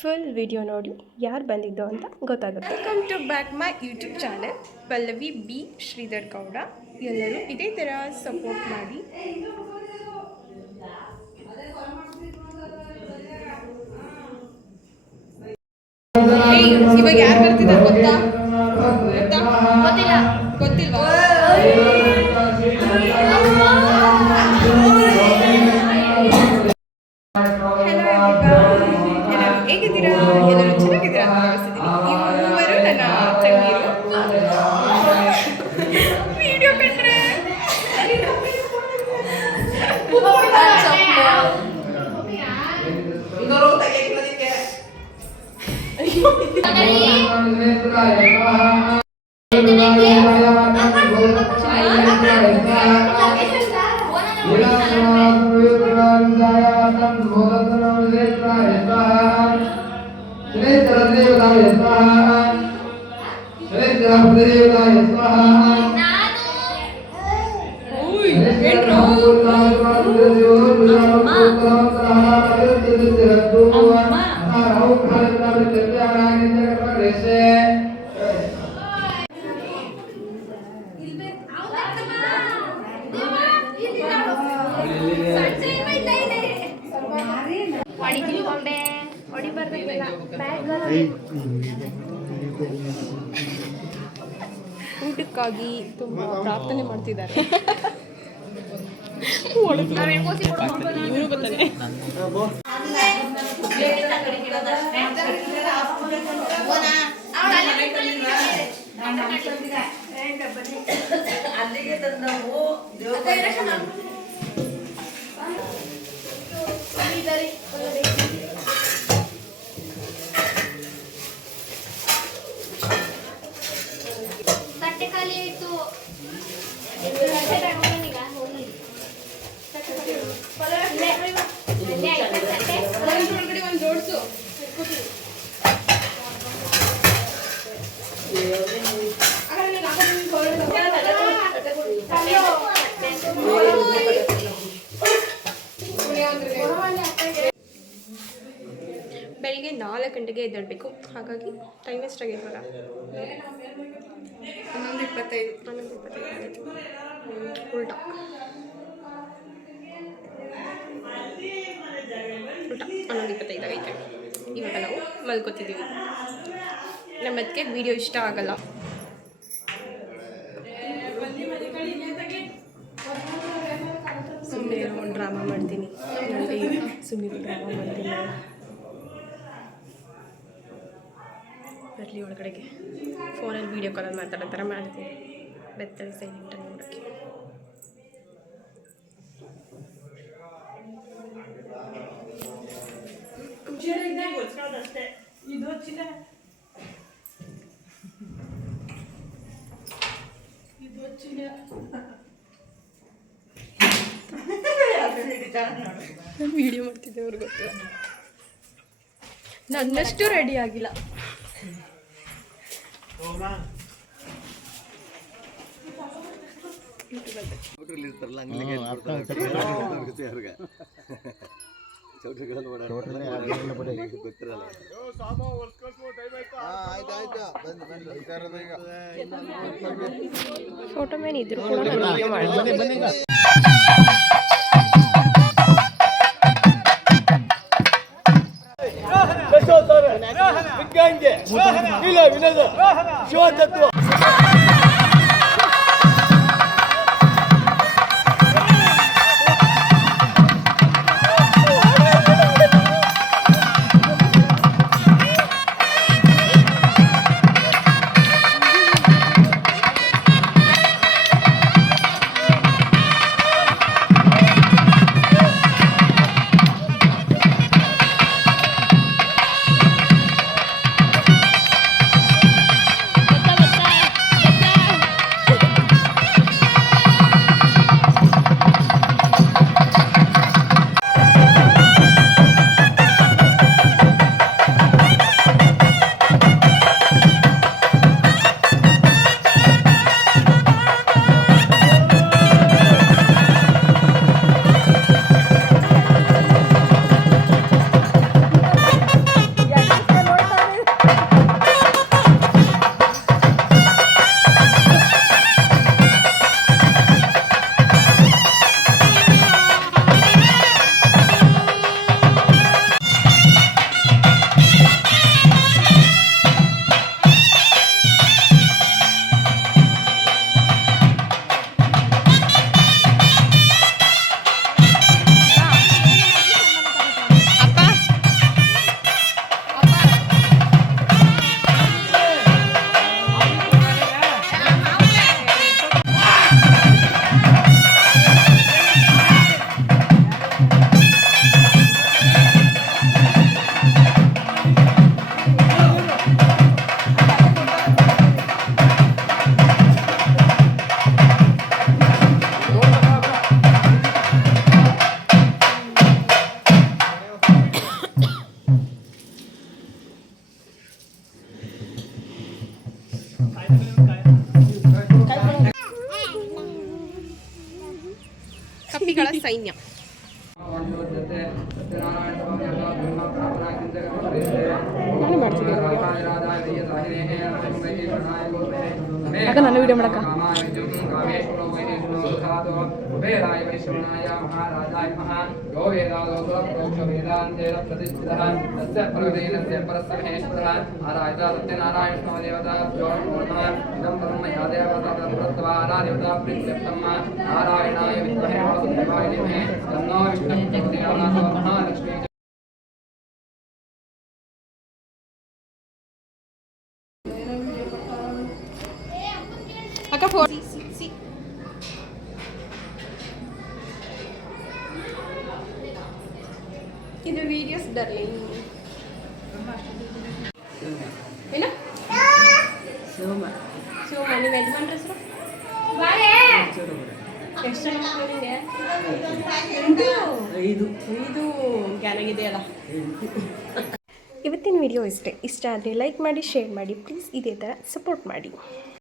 Full video ನೋಡಿ ಯಾರು ಬಂದಿದ್ದು ಅಂತ ಗೊತ್ತಾಗುತ್ತೆ. Welcome to back my YouTube channel Pallavi B Sridhar Gowda. ಎಲ್ಲರೂ ಇದೇ ಥರ ಸಪೋರ್ಟ್ ಮಾಡಿ. ಇವಾಗ ಯಾರು ಬರ್ತಿದ್ದಾರೆ ಗೊತ್ತಾ? ಗೊತ್ತಿಲ್ವಾ? ಹೇಗಿದ್ದೀರಾ? ಎಲ್ಲರೂ ಚೆನ್ನಾಗಿದ್ದೀರಾ ಅಂತ ಭಾವಿಸ್ತಿದ್ದೀನಿ. ಮೂವರು ನನ್ನ ತಂಗಿರು. ವಿಡಿಯೋ ಕಂಡ್ರೆ ಊಟಕ್ಕಾಗಿ ತುಂಬ ಪ್ರಾರ್ಥನೆ ಮಾಡ್ತಿದ್ದಾರೆ. ಬೆಳಿಗ್ಗೆ 4 ಗಂಟೆಗೆ ಎದ್ದೇಳಬೇಕು. ಹಾಗಾಗಿ ಟೈಮ್ ಎಷ್ಟಾಗಿಲ್ವಲ್ಲ, 11:25 ಉಲ್ಟಾ 11:25 ಆಗೈತೆ. ಇವಾಗ ನಾವು ಮಲ್ಕೋತಿದ್ದೀವಿ. ನಮ್ಮ ಅದಕ್ಕೆ ವಿಡಿಯೋ ಇಷ್ಟ ಆಗಲ್ಲ. ಸುಮ್ಮನೆ ಡ್ರಾಮಾ ಮಾಡ್ತೀನಿ, ಸುಮ್ಮನೆ ಡ್ರಾಮಾ ಮಾಡ್ತೀನಿ. ಬರಲಿ ಒಳಗಡೆಗೆ. ಫೋನಲ್ಲಿ ವೀಡಿಯೋ ಕಾಲಲ್ಲಿ ಮಾತಾಡೋ ಥರ ಮಾಡ್ತೀನಿ. ಬೆತ್ತಳಿ ಸೈಲೆಂಟಾಗಿ ನೋಡೋಕ್ಕೆ. ವಿಡಿಯೋ ಮಾಡ್ತಿದ್ದೆ, ಅವ್ರಿಗೆ ಗೊತ್ತಿಲ್ಲ. ನನ್ನಷ್ಟು ರೆಡಿ ಆಗಿಲ್ಲ. ಫೋಟೋ ಮ್ಯಾನ್ ಇದ್ರು ಕೂಡ ಸೈನ್ಯ. ನಾನು ಮಾಡ್ತಿದ್ದೆ ಆಗ ನಾನು ವಿಡಿಯೋ ಮಾಡಕ್ಕ ಅಕ್ಕ ಫೋನ್ ಇದು ವೀಡಿಯೋಸ್ ಡರ್ಲಿಂಗ್ ಏನು ಸೋಮ ನಿಮ್ಮ ಯಜಮಾನ್ರ ಹೆಸರು ಎಷ್ಟು ಜನ ಮಕ್ಕಳಿಗೆ 5 ಗ್ಯಾನಾಗಿದೆಯಲ್ಲ. ಇವತ್ತಿನ ವಿಡಿಯೋ ಇಷ್ಟ ಆದರೆ ಲೈಕ್ ಮಾಡಿ, ಶೇರ್ ಮಾಡಿ, ಪ್ಲೀಸ್ ಇದೇ ಥರ ಸಪೋರ್ಟ್ ಮಾಡಿ.